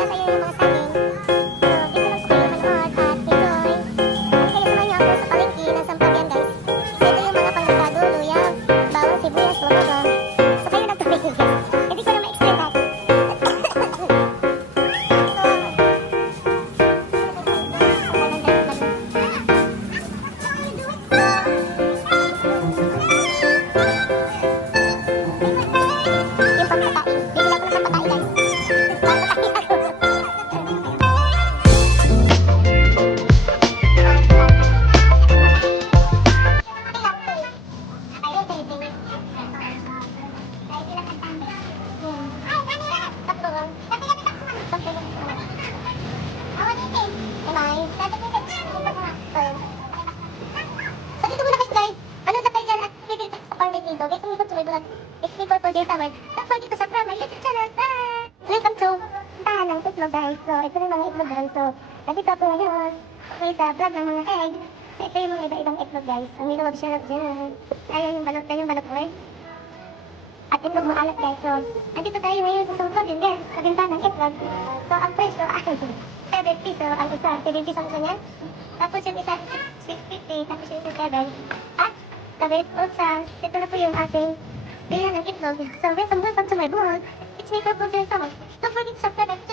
nasa iyo yung mga saging. So, dito lang po kayo manood at enjoy. At kayo samahan niyo ako sa palengke ng Sampaguan, guys. So, ito yung mga pangkado, luya, bawang, sibuyas, bawang. So, kayo lang tuloy, guys. Hindi ko na ma-explain lahat. Yung pangkatain. Bibila ko na sa patain, guys. Papatain ako. Welcome to Tahan ng Itlog, guys. So, ito yung mga itlog, guys. So, nandito ako ngayon may sa vlog ng mga egg. So, ito yung mga iba-ibang itlog, guys. Ang niluwag siya lang dyan. Ayan yung balot ko, eh. At itlog maalat, guys. So, nandito tayo ngayon sa Sungkod din, guys. Sa binta ng itlog. So, ang presyo ay 7 piso ang isa. 7 piso ang isa niyan. Tapos yung isa, 6.50. Tapos yung isa, 7. At, kabit, utsan. Ito na po yung ating bilhan ng itlog. So, welcome to my vlog. It's me, Purple Girl Summer. Don't forget to subscribe